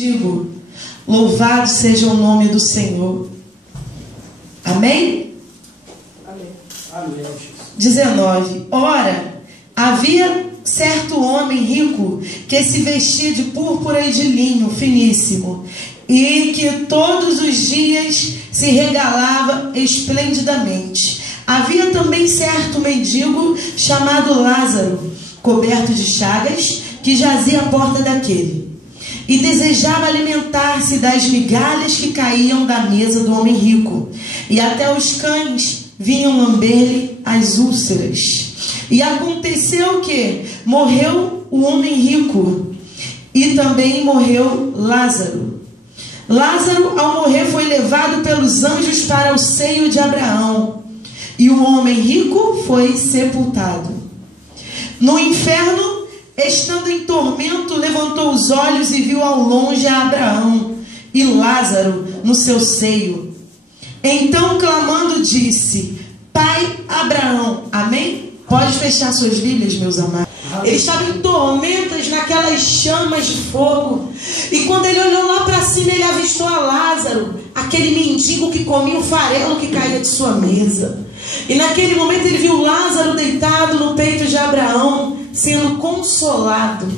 mendigo. Louvado seja o nome do Senhor. Amém? Amém. 19. Ora, havia certo homem rico que se vestia de púrpura e de linho finíssimo, e que todos os dias se regalava esplendidamente. Havia também certo mendigo chamado Lázaro, coberto de chagas, que jazia à porta daquele, e desejava alimentar-se das migalhas que caíam da mesa do homem rico, e até os cães vinham lamber-lhe as úlceras. E aconteceu que morreu o homem rico, e também morreu Lázaro. Lázaro, ao morrer, foi levado pelos anjos para o seio de Abraão, e o homem rico foi sepultado. No inferno, estando em tormento, levantou os olhos e viu ao longe a Abraão e Lázaro no seu seio. Então, clamando, disse: Pai Abraão. Amém? Pode fechar suas Bíblias, meus amados. Ele estava em tormentas, naquelas chamas de fogo. E quando ele olhou lá para cima, ele avistou a Lázaro, aquele mendigo que comia o farelo que caía de sua mesa. E naquele momento ele viu Lázaro deitado no peito de Abraão, sendo consolado.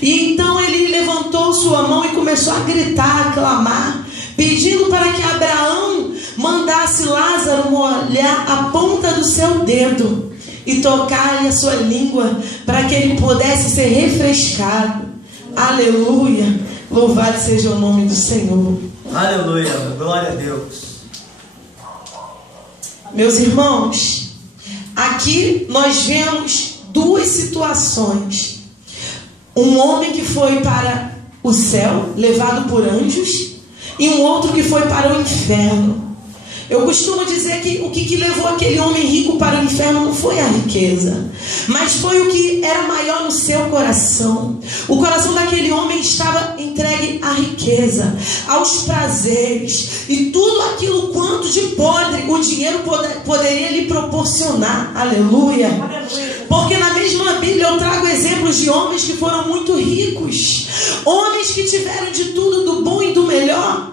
E então ele levantou sua mão e começou a gritar, a clamar, pedindo para que Abraão mandasse Lázaro molhar a ponta do seu dedo e tocar-lhe a sua língua, para que ele pudesse ser refrescado. Aleluia! Louvado seja o nome do Senhor. Aleluia! Glória a Deus. Meus irmãos, aqui nós vemos duas situações. Um homem que foi para o céu, levado por anjos, e um outro que foi para o inferno. Eu costumo dizer que o que levou aquele homem rico para o inferno não foi a riqueza, mas foi o que era maior no seu coração. O coração daquele homem estava entregue à riqueza, aos prazeres e tudo aquilo quanto de podre o dinheiro poderia lhe proporcionar. Aleluia! Porque na mesma Bíblia eu trago exemplos de homens que foram muito ricos, homens que tiveram de tudo, do bom e do melhor.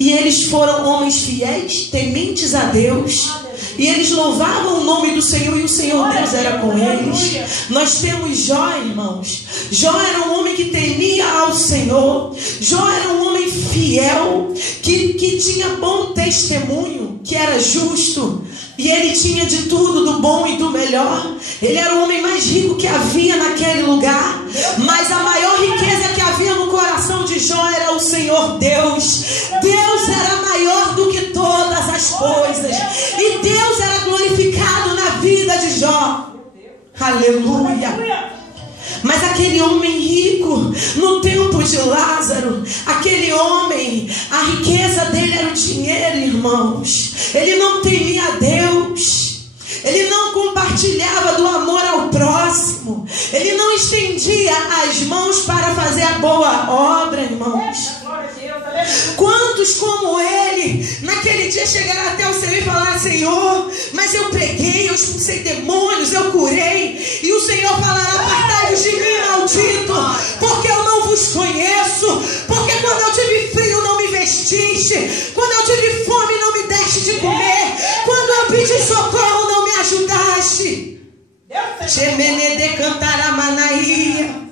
E eles foram homens fiéis, tementes a Deus. E eles louvavam o nome do Senhor, e o Senhor Deus era com eles. Nós temos Jó, irmãos. Jó era um homem que temia ao Senhor. Jó era um homem fiel, que tinha bom testemunho, que era justo. E ele tinha de tudo, do bom e do melhor. Ele era o homem mais rico que havia naquele lugar. Mas a maior riqueza que havia no coração de Jó era o Senhor Deus. Deus era maior do que todas as coisas. E Deus era glorificado na vida de Jó. Aleluia! Mas aquele homem rico, no tempo de Lázaro, aquele homem, a riqueza dele era o dinheiro, irmãos. Ele não temia a Deus. Ele não compartilhava do amor ao próximo. Ele não estendia as mãos para fazer a boa obra, irmãos. Quantos como ele naquele dia chegaram até o Senhor e falaram: Senhor, mas eu preguei, eu expulsei demônios, eu curei. E o Senhor falará: apartai-vos de mim, maldito, porque eu não vos conheço. Porque quando eu tive frio não me vestiste, quando eu tive fome não me deste de comer, quando eu pedi socorro não me ajudaste. Xemenede cantará manaia.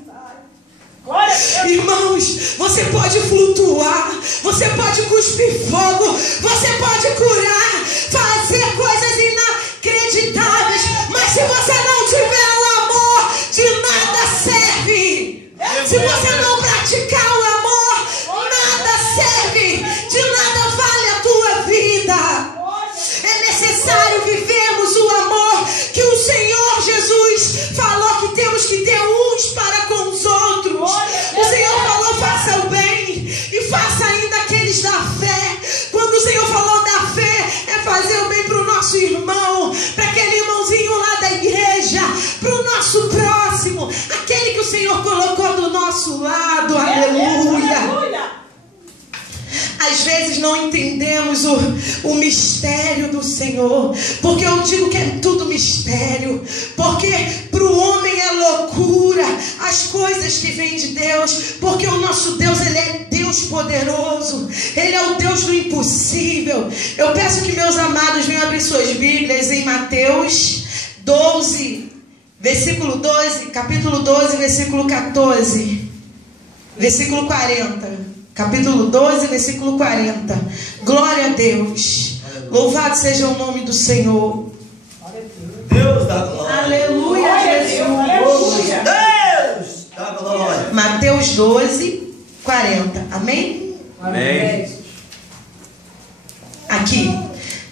Irmãos, você pode flutuar, você pode cuspir fogo, você pode curar, fazer coisas inacreditáveis, mas se você não tiver o amor, de nada serve. Se você não praticar o amor, nada serve, de nada vale a tua vida. É necessário vivermos o amor que o Senhor Jesus falou que temos que ter uns para com os outros. O Senhor falou: faça o bem e faça ainda aqueles da fé. Quando o Senhor falou da fé, é fazer o bem para o nosso irmão, para aquele irmãozinho lá da igreja, para o nosso próximo, aquele que o Senhor colocou do nosso lado. Aleluia! Às vezes não entendemos o mistério do Senhor, porque eu digo que é tudo mistério, porque para o homem é loucura as coisas que vêm de Deus, porque o nosso Deus, ele é Deus do impossível. Eu peço que meus amados venham abrir suas Bíblias em Mateus 12, versículo 12, capítulo 12, versículo 14, versículo 40. Capítulo 12, versículo 40. Glória a Deus. Louvado seja o nome do Senhor. Deus da glória. Aleluia, Jesus. Aleluia. Deus da glória. Mateus 12, 40. Amém? Amém. Aqui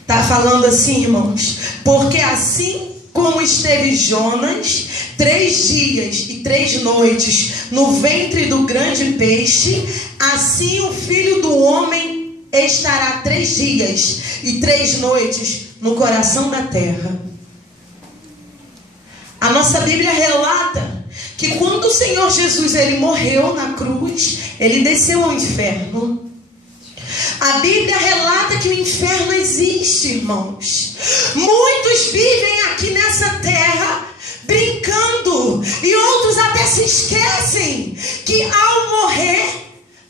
está falando assim, irmãos: porque assim como esteve Jonas 3 dias e 3 noites no ventre do grande peixe, assim o Filho do Homem estará 3 dias e 3 noites no coração da terra. A nossa Bíblia relata que quando o Senhor Jesus ele morreu na cruz, ele desceu ao inferno. A Bíblia relata que o inferno existe, irmãos. Muitos vivem aqui nessa terra brincando, e outros até se esquecem que ao morrer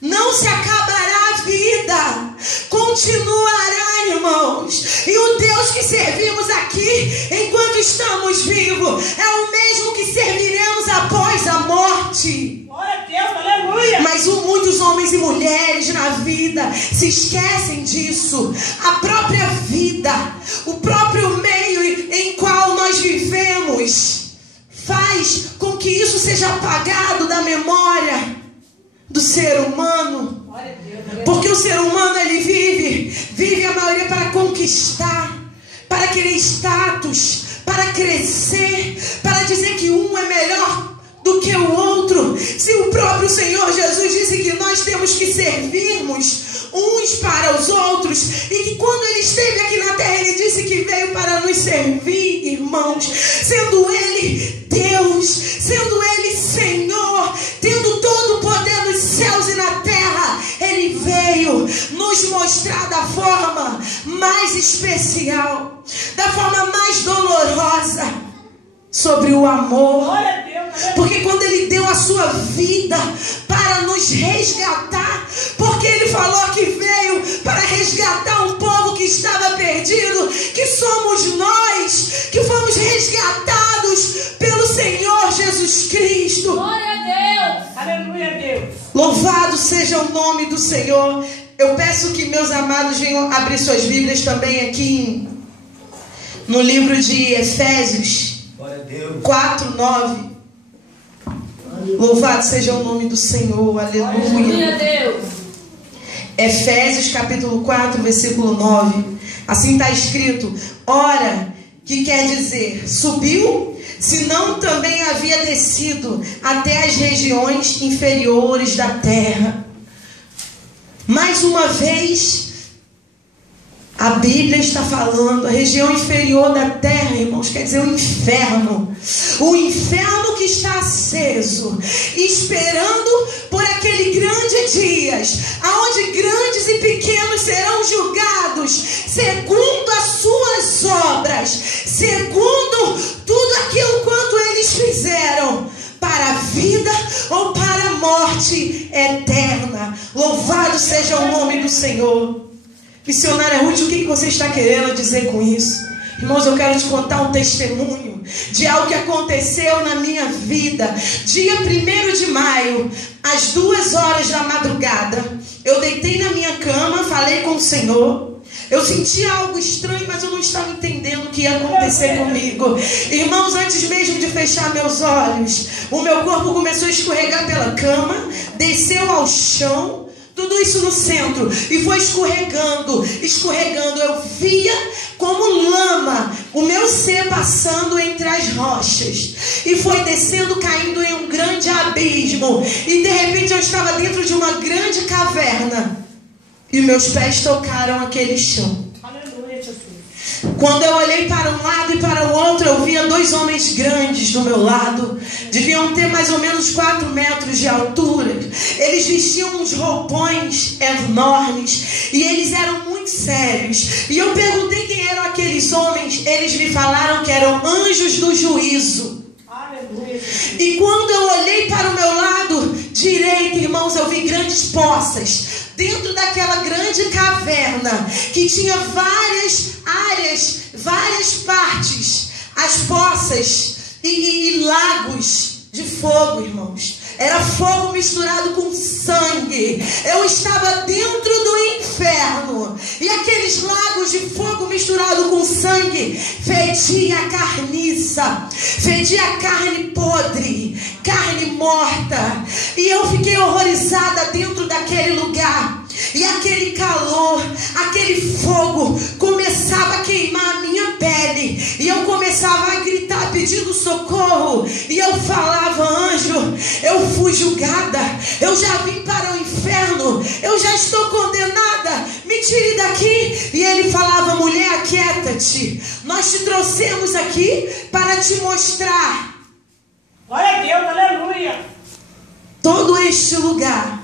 não se acabará a vida, continuará, irmãos. E o Deus que servimos aqui enquanto estamos vivos é o mesmo que serviremos após a morte. Glória a Deus, aleluia. Mas muitos homens e mulheres na vida se esquecem disso. A própria vida, o próprio meio em qual nós vivemos faz com que isso seja apagado da memória do ser humano. Porque o ser humano ele vive a maioria para conquistar, para querer status, para crescer, para dizer que um é melhor do que o outro. Se o próprio Senhor Jesus disse que nós temos que servirmos uns para os outros, e que quando ele esteve aqui na terra ele disse que veio para nos servir, irmãos, sendo ele Deus, sendo ele Senhor, tendo todo o poder nos céus e na terra, ele veio nos mostrar da forma mais especial, da forma mais dolorosa, sobre o amor. Porque quando ele deu a sua vida para nos resgatar, porque ele falou que veio para resgatar um povo que estava perdido, que somos nós, que fomos resgatados pelo Senhor Jesus Cristo. Glória a Deus. Aleluia a Deus. Louvado seja o nome do Senhor. Eu peço que meus amados venham abrir suas Bíblias também aqui no livro de Efésios 4, 9. Louvado seja o nome do Senhor, aleluia. Aleluia a Deus. Efésios capítulo 4, versículo 9. Assim está escrito: ora, que quer dizer, subiu, se não também havia descido até as regiões inferiores da terra. Mais uma vez, a Bíblia está falando, a região inferior da terra, irmãos, quer dizer o inferno. O inferno que está aceso, esperando por aquele grande dia, aonde grandes e pequenos serão julgados, segundo as suas obras, segundo tudo aquilo quanto eles fizeram, para a vida ou para a morte eterna. Louvado seja o nome do Senhor. Missionária Ruth, o que você está querendo dizer com isso? Irmãos, eu quero te contar um testemunho de algo que aconteceu na minha vida. Dia 1º de maio, às 2 horas da madrugada, eu deitei na minha cama, falei com o Senhor. Eu senti algo estranho, mas eu não estava entendendo o que ia acontecer comigo. Irmãos, antes mesmo de fechar meus olhos, o meu corpo começou a escorregar pela cama, desceu ao chão. Tudo isso no centro. E foi escorregando, escorregando. Eu via como lama o meu ser passando entre as rochas. E foi descendo, caindo em um grande abismo. E de repente eu estava dentro de uma grande caverna. E meus pés tocaram aquele chão. Aleluia, Jesus. Quando eu olhei para um lado e para o outro, eu via 2 homens grandes do meu lado. Deviam ter mais ou menos 4 metros de altura. Eles vestiam uns roupões enormes e eles eram muito sérios. E eu perguntei quem eram aqueles homens. Eles me falaram que eram anjos do juízo. Aleluia. E quando eu olhei para o meu lado, direita, irmãos, eu vi grandes poças. Dentro daquela grande caverna, que tinha várias áreas, várias partes, as poças e lagos de fogo, irmãos. Era fogo misturado com sangue. Eu estava dentro do inferno. E aqueles lagos de fogo misturado com sangue fedia a carniça, fedia a carne podre, carne morta. E eu fiquei horrorizada dentro daquele lugar. E aquele calor, aquele fogo começava a queimar a minha pele. E eu começava a gritar pedindo socorro. E eu falava: anjo, eu fui julgada, eu já vim para o inferno, eu já estou condenada, me tire daqui. E ele falava: mulher, aquieta-te, nós te trouxemos aqui para te mostrar, Glória a Deus, aleluia. todo este lugar.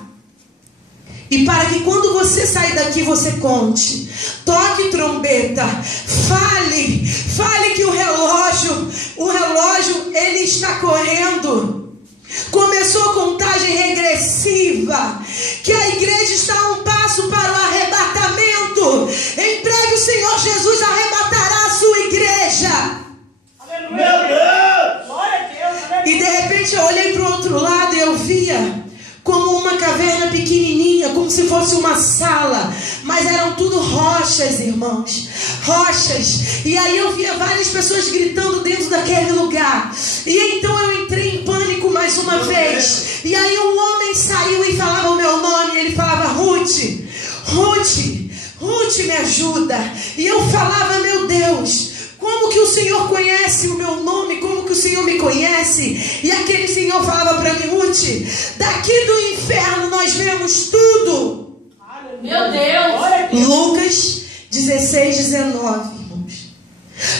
E para que quando você sair daqui você conte, toque trombeta, fale que o relógio ele está correndo. Começou a contagem regressiva, que a igreja está a um passo para o arrebatamento. Em breve o Senhor Jesus arrebatará a sua igreja. Aleluia. Meu Deus! Glória a Deus, aleluia. E de repente eu olhei para o outro lado e eu via como uma caverna pequenininha, como se fosse uma sala, mas eram tudo rochas, irmãos, rochas. E aí eu via várias pessoas gritando dentro daquele lugar. E então eu entrei em pânico mais uma vez. E aí um homem saiu e falava o meu nome. Ele falava: Ruth, me ajuda. E eu falava: meu Deus, como que o Senhor conhece o meu nome? Como que o Senhor me conhece? E aquele Senhor falava para mim: Ruth, daqui do inferno nós vemos tudo. Meu Deus. Glória a Deus. Lucas 16:19, irmãos.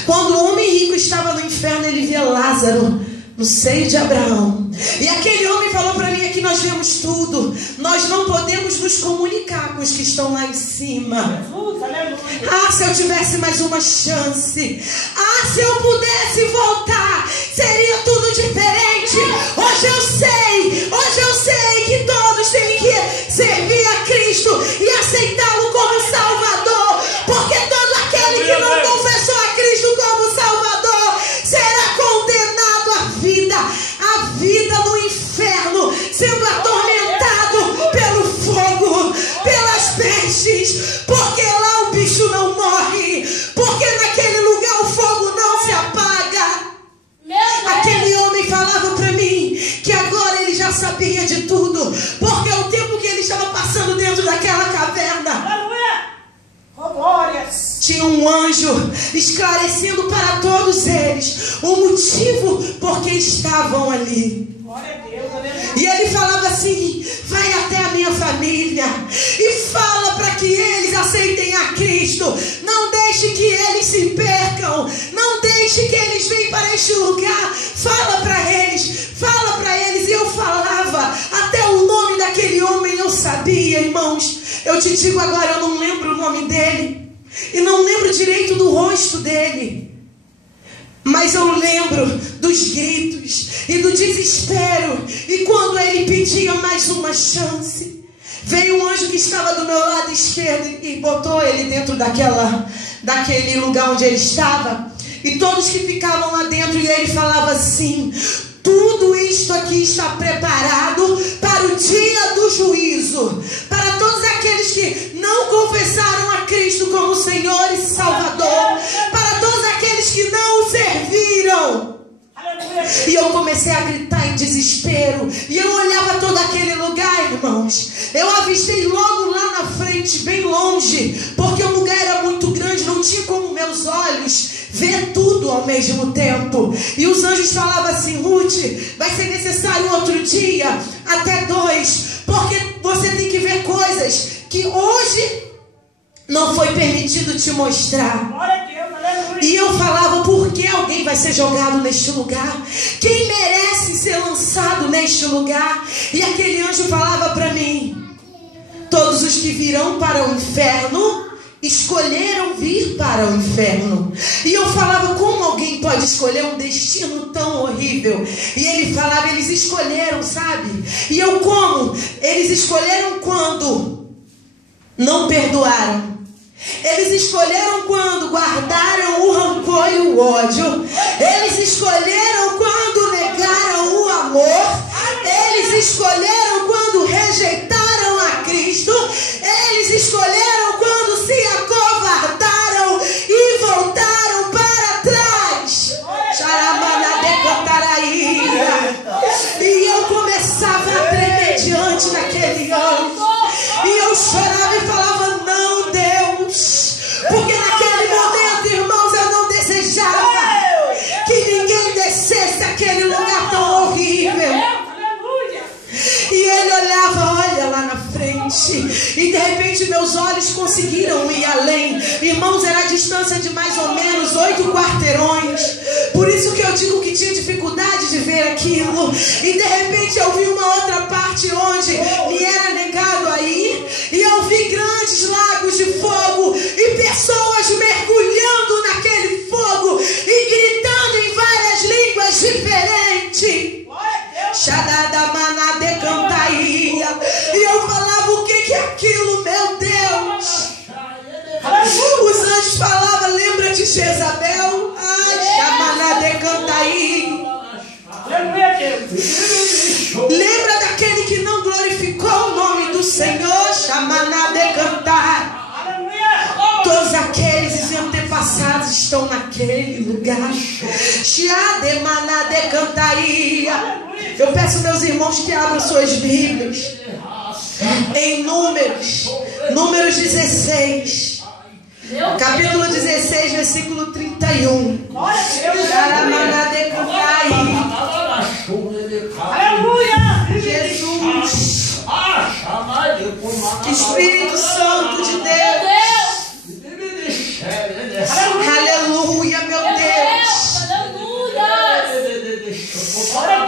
Quando o homem rico estava no inferno, ele via Lázaro no seio de Abraão. E aquele homem falou para mim: aqui nós vemos tudo, nós não podemos nos comunicar com os que estão lá em cima. Jesus, aleluia. Ah, se eu tivesse mais uma chance. Ah, se eu pudesse voltar, seria tudo diferente. Hoje eu sei que todos têm que servir a Cristo e aceitá-lo como Salvador. Porque todo aquele que não confessou a Cristo como Salvador será condenado à vida no inferno, sendo atormentado pelo fogo, pelas pestes. Porque lá o bicho não morre, porque naquele lugar o fogo não se apaga. Aquele homem falava para mim que agora ele já sabia de tudo, porque o tempo que ele estava passando dentro daquela caverna, Aleluia. Oh, glórias. tinha um anjo esclarecendo para todos eles o motivo por que estavam ali. Glória a Deus, aleluia. E ele falava assim: vai até a minha família e fala para que eles aceitem a Cristo. Não deixe que eles se percam, não deixe que eles venham para este lugar. Fala para eles. E eu falava, até o nome daquele homem eu sabia, irmãos. Eu te digo agora, eu não lembro o nome dele e não lembro direito do rosto dele, mas eu lembro dos gritos e do desespero. E quando ele pedia mais uma chance, veio um anjo que estava do meu lado esquerdo e botou ele dentro daquele lugar onde ele estava. E todos que ficavam lá dentro, e ele falava assim: tudo isto aqui está preparado para o dia do juízo, para todos aqueles que não confessaram a Cristo como Senhor e Salvador, para todos aqueles que não o serviram. Aleluia. E eu comecei a gritar em desespero. E eu olhava todo aquele lugar, irmãos. Eu avistei logo lá na frente, bem longe, porque o lugar era muito grande, não tinha como meus olhos ver tudo ao mesmo tempo. E os anjos falavam assim: Ruth, vai ser necessário outro dia, até 2, porque você tem que ver coisas que hoje não foi permitido te mostrar. Glória a Deus, aleluia. E eu falava: por que alguém vai ser jogado neste lugar? Quem merece ser lançado neste lugar? E aquele anjo falava para mim: todos os que virão para o inferno escolheram vir para o inferno. E eu falava, como alguém pode escolher um destino tão horrível? E ele falava, eles escolheram, sabe? E eu, como? Eles escolheram quando não perdoaram. Eles escolheram quando guardaram o rancor e o ódio. Eles escolheram quando negaram o amor. Eles escolheram quando rejeitaram a Cristo. Eles escolheram quando se acovardaram e voltaram para trás. E eu começava a tremer diante daquele anjo. E eu chorava e falava, não, Deus. Porque naquele momento, irmãos, eu não desejava que ninguém descesse aquele lugar tão horrível. E ele olhava, olha lá na frente. E de repente meus olhos conseguiram ir além. Irmãos, era a distância de mais ou menos 8 quarteirões. Por isso que eu digo que tinha dificuldade de ver aquilo. E de repente eu vi uma outra parte onde me era negado a ir. E eu vi grandes lagos de fogo. E pessoas mergulhando naquele fogo. E gritando em várias línguas diferentes. E eu falava, o que é aquilo, meu Deus? Os anjos falavam, lembra de Jezabel? Lembra daquele que não glorificou o nome do Senhor? Todos aqueles antepassados estão naquele lugar. Eu peço meus irmãos que abram suas Bíblias em Números 16, capítulo 16, versículo 31. Jesus, Espírito Santo de Deus, aleluia, meu Deus.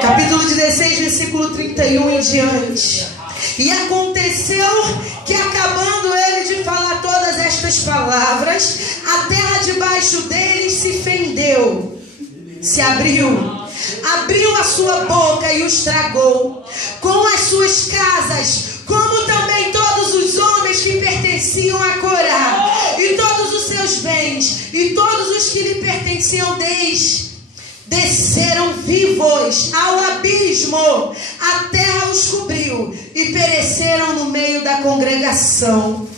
Capítulo 16, versículo 31 em diante. E aconteceu que, acabando ele de falar todas estas palavras, a terra debaixo deles se fendeu, se abriu a sua boca e os tragou, com as suas casas, como também todos os homens que pertenciam a Corá, e todos os seus bens, e todos os que lhe pertenciam desceram vivos ao abismo, a terra os cobriu e pereceram no meio da congregação.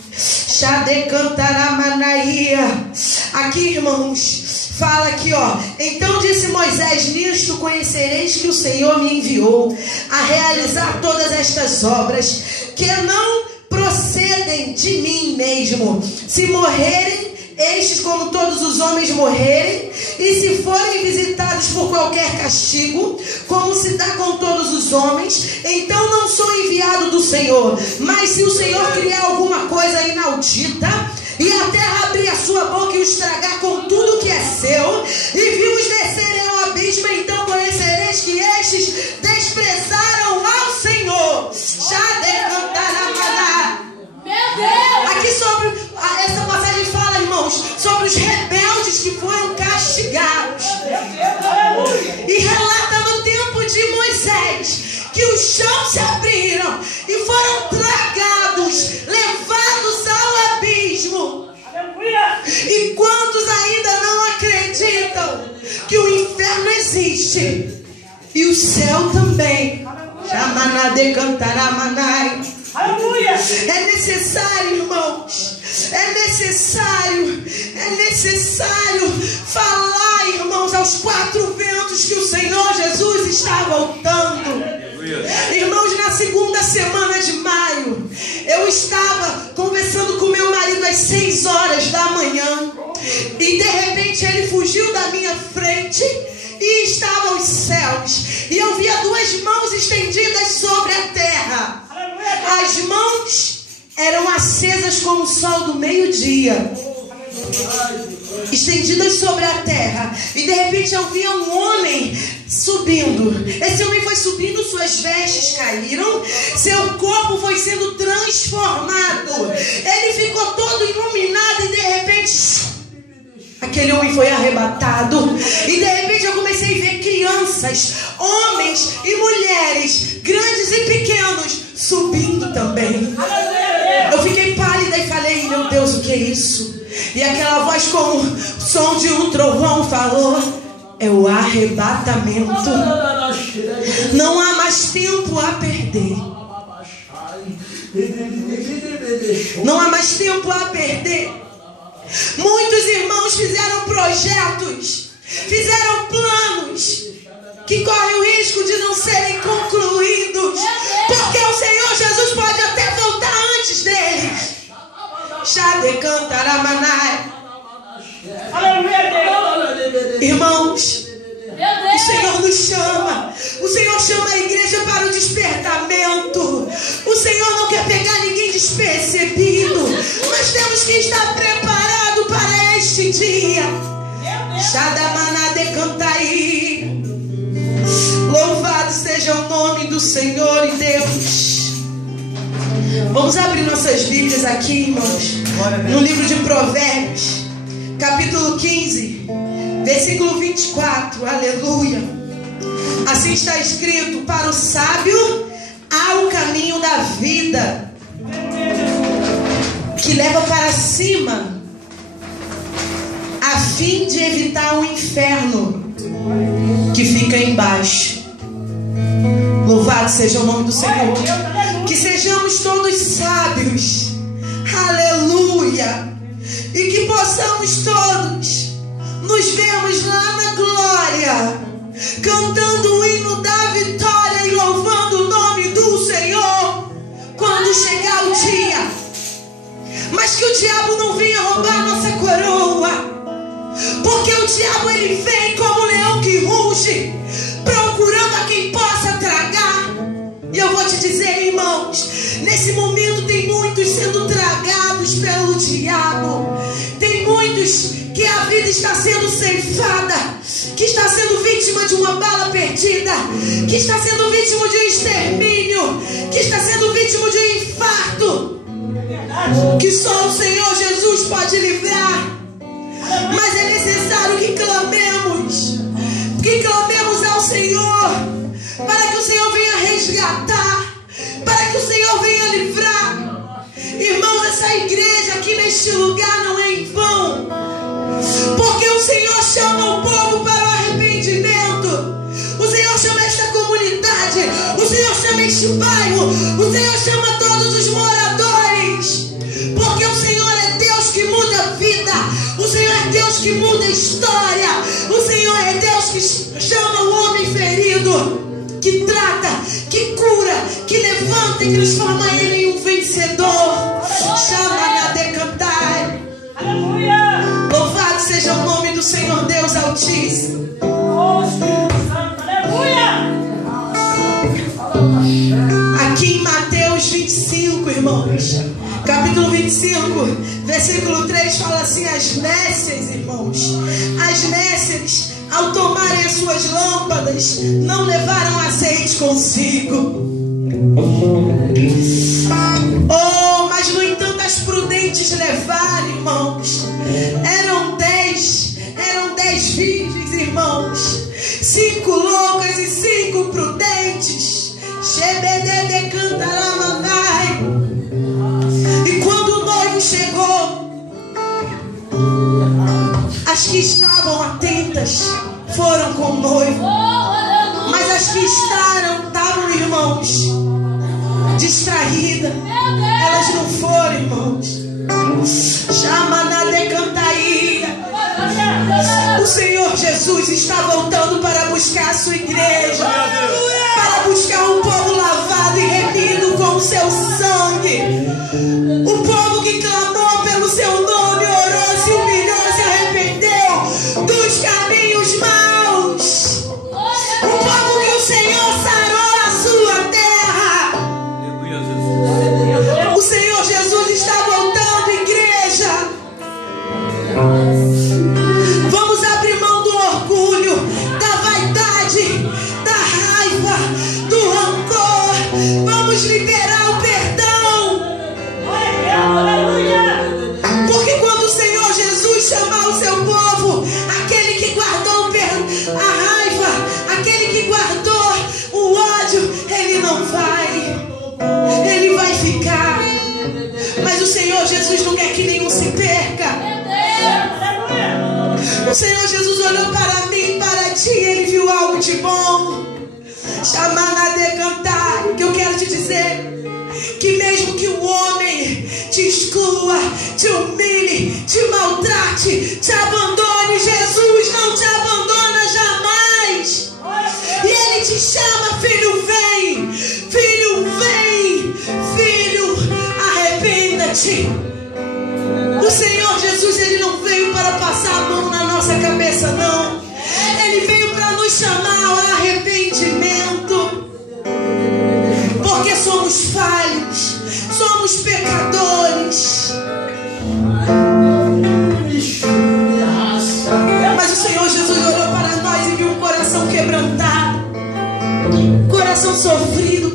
Aqui, irmãos, fala aqui, ó. Então disse Moisés, nisto conhecereis que o Senhor me enviou a realizar todas estas obras, que não procedem de mim mesmo. Se morrerem estes como todos os homens morrerem, e se forem visitados por qualquer castigo, como se dá com todos os homens, então não sou enviado do Senhor. Mas se o Senhor criar alguma coisa inaudita, e a terra abrir a sua boca e os tragar com tudo que é seu, e vi-os descerem ao abismo, então conhecereis que estes desprezaram ao Senhor. Meu Deus! Aqui sobre essa passagem fala, irmãos, sobre os rebeldes que foram castigados. E relata no tempo de Moisés que os chãos se abriram e foram tragados, levados ao abismo. E quantos ainda não acreditam que o inferno existe e o céu também? É necessário, irmãos, é necessário falar, irmãos, aos 4 ventos que o Senhor Jesus está voltando. Irmãos, na segunda semana de maio, eu estava conversando com meu marido às 6 horas da manhã, e de repente ele fugiu da minha frente e estava aos céus, e eu via 2 mãos estendidas sobre a terra. As mãos eram acesas como o sol do meio-dia, estendidas sobre a terra, e de repente eu via um homem subindo. Esse homem foi subindo, suas vestes caíram, seu corpo foi sendo transformado, ele ficou todo iluminado, e aquele homem foi arrebatado. E de repente eu comecei a ver crianças, homens e mulheres, grandes e pequenos, subindo também. Eu fiquei pálida e falei: meu Deus, o que é isso? E aquela voz com o som de um trovão falou: é o arrebatamento. Não há mais tempo a perder. Não há mais tempo a perder. Muitos irmãos fizeram projetos, fizeram planos que correm o risco de não serem concluídos, porque o Senhor Jesus pode até voltar antes deles. Irmãos, o Senhor nos chama. O Senhor chama a igreja para o despertamento. O Senhor não quer pegar ninguém despercebido. Nós temos que estar preparados para este dia. Louvado seja o nome do Senhor e Deus. Vamos abrir nossas Bíblias aqui, irmãos, no livro de Provérbios, capítulo 15, versículo 24. Aleluia. Assim está escrito: para o sábio há o caminho da vida, que leva para cima, a fim de evitar o inferno que fica embaixo. Louvado seja o nome do Senhor. Que sejamos todos sábios. Aleluia. E que possamos todos nos vermos lá na glória, cantando o hino da vitória e louvando o nome do Senhor quando chegar o dia. Mas que o diabo não venha roubar nossa coroa, porque o diabo ele vem como um leão que ruge, procurando a quem possa tragar. E eu vou te dizer, irmãos, nesse momento tem muitos sendo tragados pelo diabo. Tem muitos que a vida está sendo ceifada, que está sendo vítima de uma bala perdida, que está sendo vítima de um extermínio, que está sendo vítima de um infarto, que só o Senhor Jesus pode livrar. Mas é necessário que clamemos ao Senhor, para que o Senhor venha resgatar, para que o Senhor venha livrar. Irmãos, essa igreja aqui neste lugar não é em vão, porque o Senhor chama o povo para o arrependimento. O Senhor chama esta comunidade, o Senhor chama este bairro, o Senhor chama todos os moradores, porque o Senhor é Deus que muda a vida, o Senhor é Deus que muda a história, o Senhor é Deus que chama o homem ferido, que trata, que cura, que levanta e transforma ele em um vencedor. Chama-na de cantar. Aleluia. Louvado seja o nome do Senhor Deus Altíssimo. Aleluia. Aqui em Mateus 25, irmãos, capítulo 25, versículo 3 fala assim: as nécias, irmãos, as nécias, ao tomarem as suas lâmpadas, não levaram azeite consigo. Oh, mas no entanto as prudentes levaram, irmãos. Eram 10 virgens, irmãos, 5 loucas e 5 prudentes. Shebedede cantaramandai. E quando o noivo chegou, as que estavam atentas foram com o noivo, mas as que estavam, irmãos, distraídas, elas não foram, irmãos. Chama na decantaíra. O Senhor Jesus está voltando para buscar a sua igreja, para buscar um povo lavado e remido com o seu sangue, o povo que clamou pelo seu nome, orou, se humilhou, se arrependeu dos caminhos maus, o povo que o Senhor sarou a sua terra. O Senhor Jesus está voltando, igreja. Vamos abrir mão do orgulho, da vaidade, da o Senhor Jesus não quer que nenhum se perca. O Senhor Jesus olhou para mim, para ti, Ele viu algo de bom. Chamar de cantar. Que eu quero te dizer que mesmo que o homem te exclua, te humilhe, te maltrate, te abandone, Jesus não te abandona jamais. E Ele te chama, filho, vem, filho, vem, filho, arrependa-te. O Senhor Jesus, Ele não veio para passar a mão na nossa cabeça, não. Ele veio para nos chamar ao arrependimento. Porque somos falhos, somos pecadores. Mas o Senhor Jesus olhou para nós e viu um coração quebrantado, coração sofrido,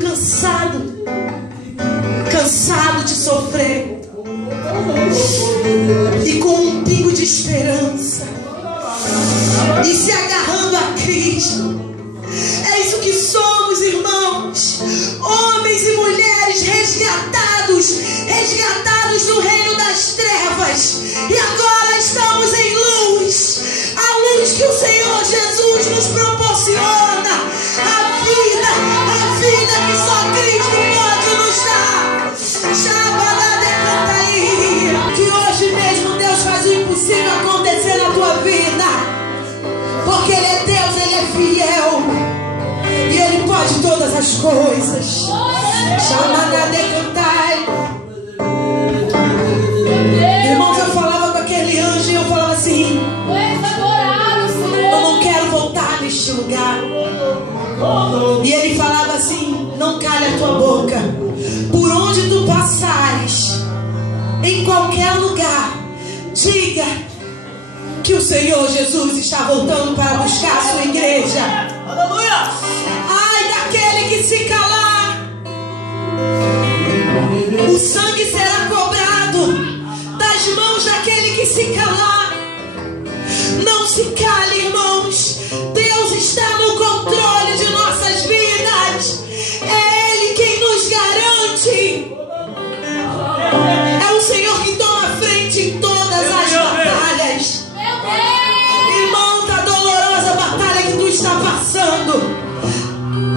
cansado de sofrer, e com um pingo de esperança, e se agarrando a Cristo. É isso que somos, irmãos, homens e mulheres resgatados do reino das trevas, e agora estamos em luz, a luz que o Senhor Jesus nos proporciona, a vida que só Cristo pode nos dar. Que hoje mesmo Deus faz o impossível acontecer na tua vida, porque Ele é Deus, Ele é fiel, e Ele pode todas as coisas. Chamada de cantar. Irmãos, eu falava com aquele anjo e eu falava assim: eu não quero voltar neste lugar. E ele falava assim: não cale a tua boca. Por onde tu passares, em qualquer lugar, diga que o Senhor Jesus está voltando para buscar a sua igreja. Aleluia! Ai daquele que se calar, o sangue será cobrado das mãos daquele que se calar. Não se cale, irmãos. Deus está no controle de nossas vidas. É Ele quem nos garante. É o Senhor que toma a frente em todas as batalhas. Irmão, tá dolorosa a batalha que tu está passando.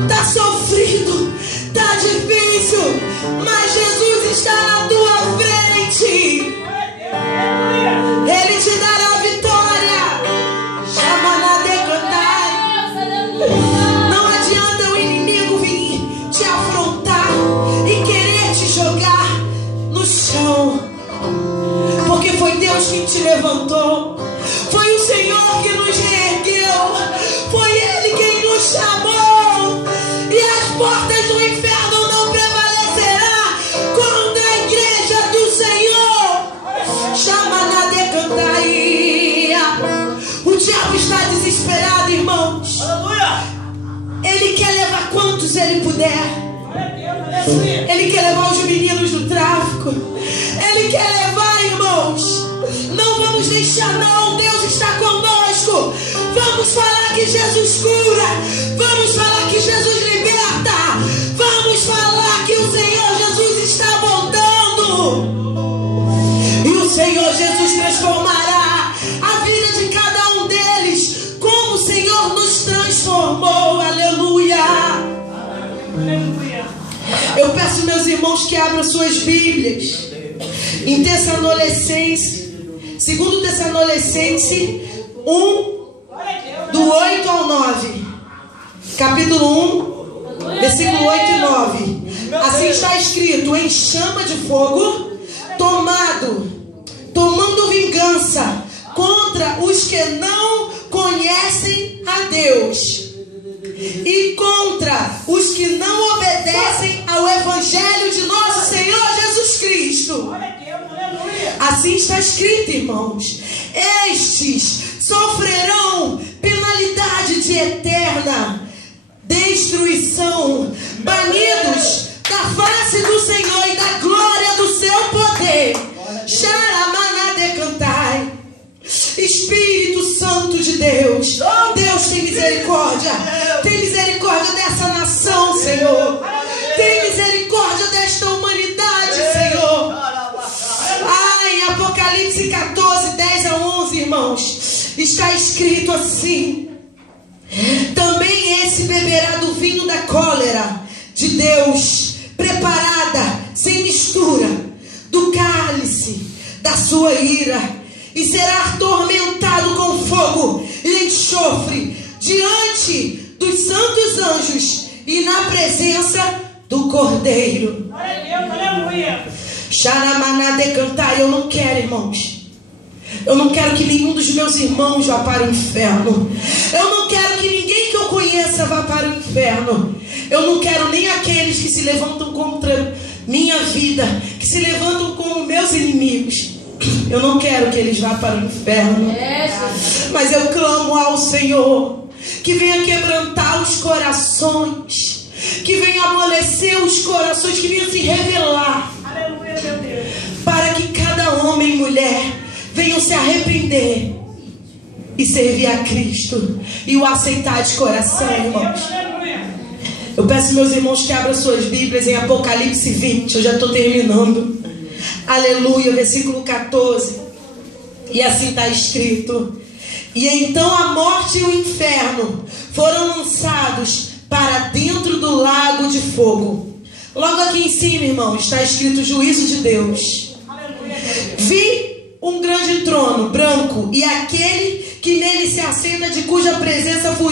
Tá sofrido, tá difícil, mas Jesus está na tua frente. Ele te dará a vitória. Chama de cantar. Não adianta o inimigo vir te afrontar e querer te jogar no chão, porque foi Deus quem te levantou, foi o Senhor que nos reergueu, foi Ele quem nos chamou, e as portas do inferno não prevalecerá contra a igreja do Senhor. Chama na decantaria. O diabo está desesperado, irmãos. Ele quer levar quantos ele puder. Ele quer levar os meninos do tráfico. Ele quer levar, irmãos. Não vamos deixar, não. Deus está conosco. Vamos falar que Jesus cura. Vamos falar que Jesus liberta. Vamos falar que o Senhor Jesus está voltando. E o Senhor Jesus transformará a vida de cada um deles, como o Senhor nos transformou. Aleluia. Eu peço, meus irmãos, que abram suas Bíblias em Tessalonicenses, 2 Tessalonicenses 1, do 8 ao 9. Capítulo 1, versículo 8 e 9. Assim está escrito: em chama de fogo, tomando vingança contra os que não conhecem a Deus e contra os que não obedecem ao Evangelho de nosso Senhor Jesus Cristo. Assim está escrito, irmãos: estes sofrerão penalidade de eterna destruição, banidos da face do Senhor e da glória do seu poder. Xaramana de cantai. Espírito Santo de Deus, Deus tem misericórdia. Tem misericórdia dessa nação, Senhor. Tem misericórdia desta humanidade, Senhor. está escrito assim: também esse beberá do vinho da cólera de Deus, preparada sem mistura, do cálice da sua ira, e será atormentado com fogo e enxofre diante dos santos anjos e na presença do Cordeiro. Aleluia. Xaramaná de cantar. Eu não quero, irmãos. Eu não quero que nenhum dos meus irmãos vá para o inferno. Eu não quero que ninguém que eu conheça vá para o inferno. Eu não quero nem aqueles que se levantam contra minha vida, que se levantam como meus inimigos. Eu não quero que eles vá para o inferno. Mas eu clamo ao Senhor que venha quebrantar os corações, que venha amolecer os corações, que venha se revelar. Aleluia, meu Deus. Para que cada homem e mulher venham se arrepender e servir a Cristo e o aceitar de coração, irmãos. Eu peço, meus irmãos, que abram suas Bíblias em Apocalipse 20. Eu já estou terminando. Aleluia, versículo 14. E assim está escrito: e então a morte e o inferno foram lançados para dentro do lago de fogo. Logo aqui em cima, irmão, está escrito juízo de Deus. Vi um grande trono branco e aquele que nele se assenta, de cuja presença fugiu